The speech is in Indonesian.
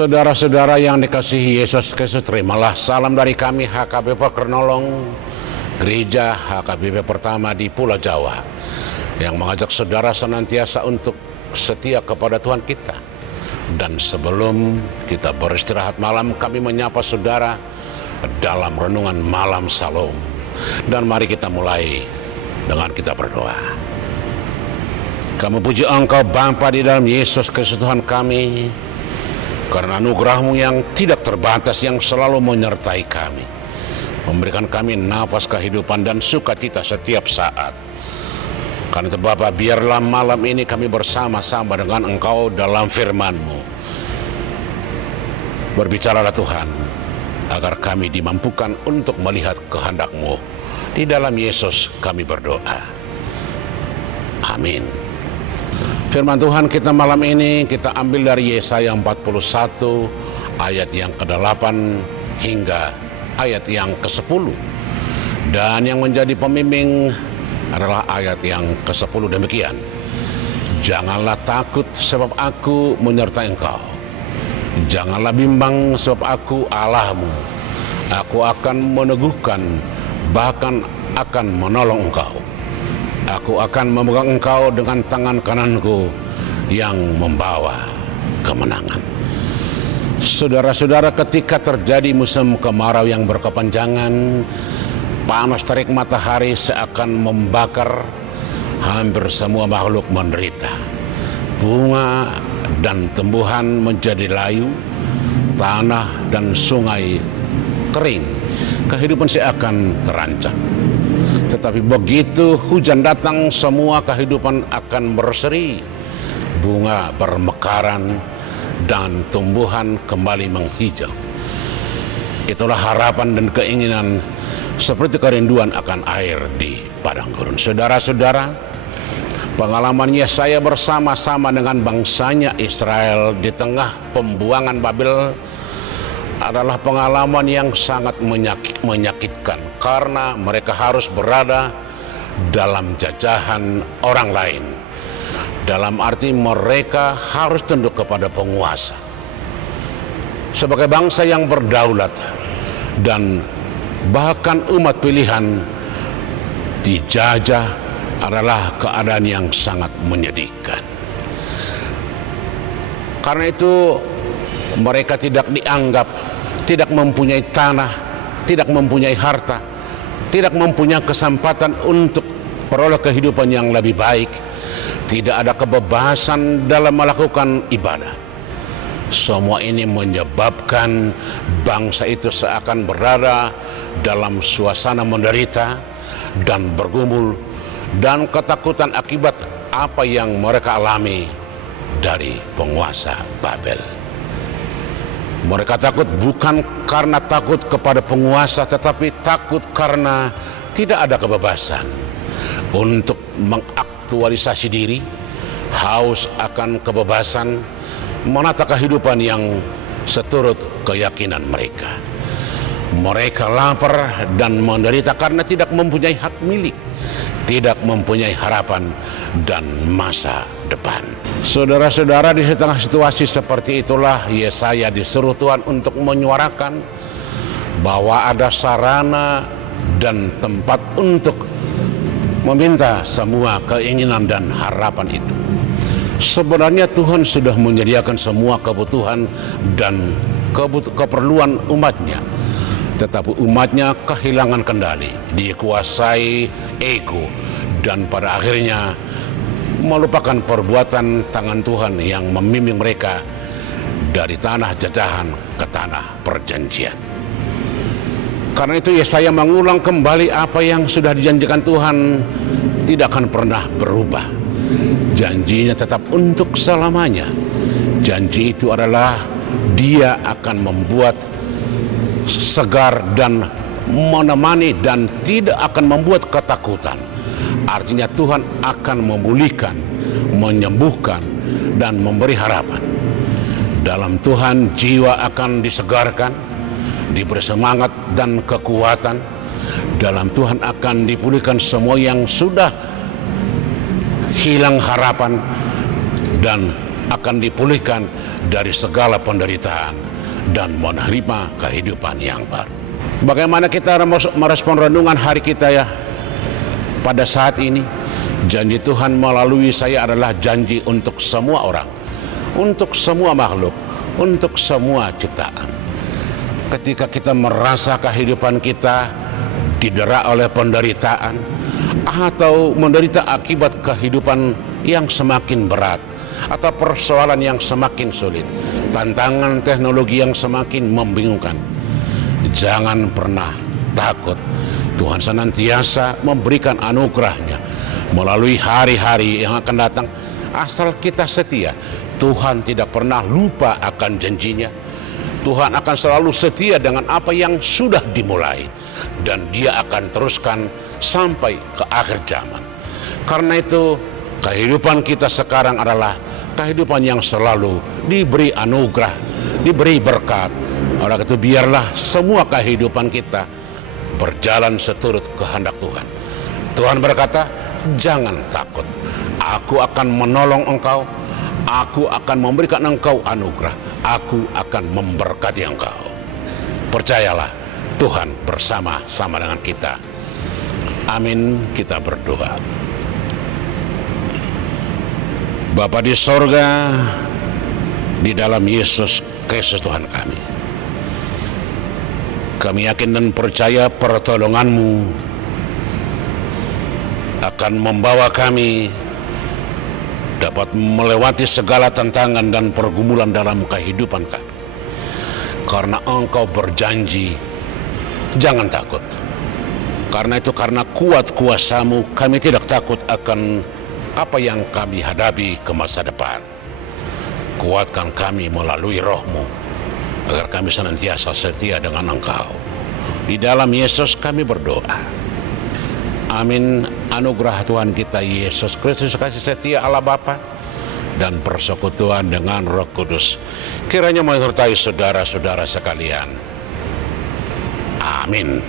Saudara-saudara yang dikasihi Yesus Kristus, terimalah salam dari kami HKBP Kernolong, Gereja HKBP pertama di Pulau Jawa, yang mengajak saudara senantiasa untuk setia kepada Tuhan kita. Dan sebelum kita beristirahat malam, kami menyapa saudara dalam renungan malam Salom. Dan mari kita mulai dengan kita berdoa. Kami puji Engkau Bapa di dalam Yesus Kristus Tuhan kami, karena anugerah-Mu yang tidak terbatas yang selalu menyertai kami, memberikan kami nafas kehidupan dan sukacita setiap saat. Karena itu Bapa, biarlah malam ini kami bersama-sama dengan Engkau dalam firman-Mu. Berbicaralah Tuhan, agar kami dimampukan untuk melihat kehendak-Mu. Di dalam Yesus kami berdoa. Amin. Firman Tuhan kita malam ini kita ambil dari Yesaya 41 ayat yang ke-8 hingga ayat yang ke-10. Dan yang menjadi pembimbing adalah ayat yang ke-10 demikian. Janganlah takut sebab aku menyertai engkau. Janganlah bimbang sebab aku Allahmu. Aku akan meneguhkan, bahkan akan menolong engkau. Aku akan memegang engkau dengan tangan kananku yang membawa kemenangan. Saudara-saudara, ketika terjadi musim kemarau yang berkepanjangan, panas terik matahari seakan membakar, hampir semua makhluk menderita. Bunga dan tumbuhan menjadi layu, tanah dan sungai kering, kehidupan seakan terancam. Tetapi begitu hujan datang, semua kehidupan akan berseri, bunga bermekaran, dan tumbuhan kembali menghijau. Itulah harapan dan keinginan seperti kerinduan akan air di padang gurun. Saudara-saudara, pengalaman Yesaya bersama-sama dengan bangsanya Israel di tengah pembuangan Babel adalah pengalaman yang sangat menyakitkan, karena mereka harus berada dalam jajahan orang lain. Dalam arti mereka harus tunduk kepada penguasa. Sebagai bangsa yang berdaulat dan bahkan umat pilihan, dijajah adalah keadaan yang sangat menyedihkan. Karena itu mereka tidak dianggap, tidak mempunyai tanah, tidak mempunyai harta, tidak mempunyai kesempatan untuk peroleh kehidupan yang lebih baik. Tidak ada kebebasan dalam melakukan ibadah. Semua ini menyebabkan bangsa itu seakan berada dalam suasana menderita dan bergumul, dan ketakutan akibat apa yang mereka alami dari penguasa Babel. Mereka takut bukan karena takut kepada penguasa, tetapi takut karena tidak ada kebebasan untuk mengaktualisasi diri, haus akan kebebasan, menata kehidupan yang seturut keyakinan mereka. Mereka lapar dan menderita karena tidak mempunyai hak milik, tidak mempunyai harapan dan masa depan. Saudara-saudara, di tengah situasi seperti itulah Yesaya disuruh Tuhan untuk menyuarakan bahwa ada sarana dan tempat untuk meminta semua keinginan dan harapan itu. Sebenarnya Tuhan sudah menyediakan semua kebutuhan dan keperluan umatnya, tetapi umatnya kehilangan kendali, dikuasai ego, dan pada akhirnya melupakan perbuatan tangan Tuhan yang membimbing mereka dari tanah jajahan ke tanah perjanjian. Karena itu Yesaya mengulang kembali apa yang sudah dijanjikan Tuhan tidak akan pernah berubah. Janjinya tetap untuk selamanya. Janji itu adalah Dia akan membuat segar dan menemani dan tidak akan membuat ketakutan. Artinya Tuhan akan memulihkan, menyembuhkan, dan memberi harapan. Dalam Tuhan jiwa akan disegarkan, diberi semangat dan kekuatan. Dalam Tuhan akan dipulihkan semua yang sudah hilang harapan, dan akan dipulihkan dari segala penderitaan dan menerima kehidupan yang baru. Bagaimana kita merespon renungan hari kita ya pada saat ini? Janji Tuhan melalui saya adalah janji untuk semua orang, untuk semua makhluk, untuk semua ciptaan. Ketika kita merasa kehidupan kita didera oleh penderitaan atau menderita akibat kehidupan yang semakin berat atau persoalan yang semakin sulit, tantangan teknologi yang semakin membingungkan, jangan pernah takut. Tuhan senantiasa memberikan anugerahnya melalui hari-hari yang akan datang asal kita setia. Tuhan tidak pernah lupa akan janjinya. Tuhan akan selalu setia dengan apa yang sudah dimulai, dan Dia akan teruskan sampai ke akhir zaman. Karena itu kehidupan kita sekarang adalah kehidupan yang selalu diberi anugerah, diberi berkat. Oleh itu biarlah semua kehidupan kita berjalan seturut kehendak Tuhan. Tuhan berkata, jangan takut, aku akan menolong engkau, aku akan memberikan engkau anugerah, aku akan memberkati engkau. Percayalah, Tuhan bersama-sama dengan kita. Amin. Kita berdoa. Bapa di sorga, di dalam Yesus Kristus Tuhan kami yakin dan percaya pertolongan-Mu akan membawa kami dapat melewati segala tantangan dan pergumulan dalam kehidupan kami. Karena Engkau berjanji, jangan takut. Karena itu, karena kuat kuasa-Mu, kami tidak takut akan apa yang kami hadapi ke masa depan. Kuatkan kami melalui Roh-Mu, agar kami senantiasa setia dengan Engkau. Di dalam Yesus kami berdoa. Amin. Anugerah Tuhan kita Yesus Kristus, kasih setia Allah Bapa, dan persekutuan dengan Roh Kudus kiranya menyertai saudara-saudara sekalian. Amin.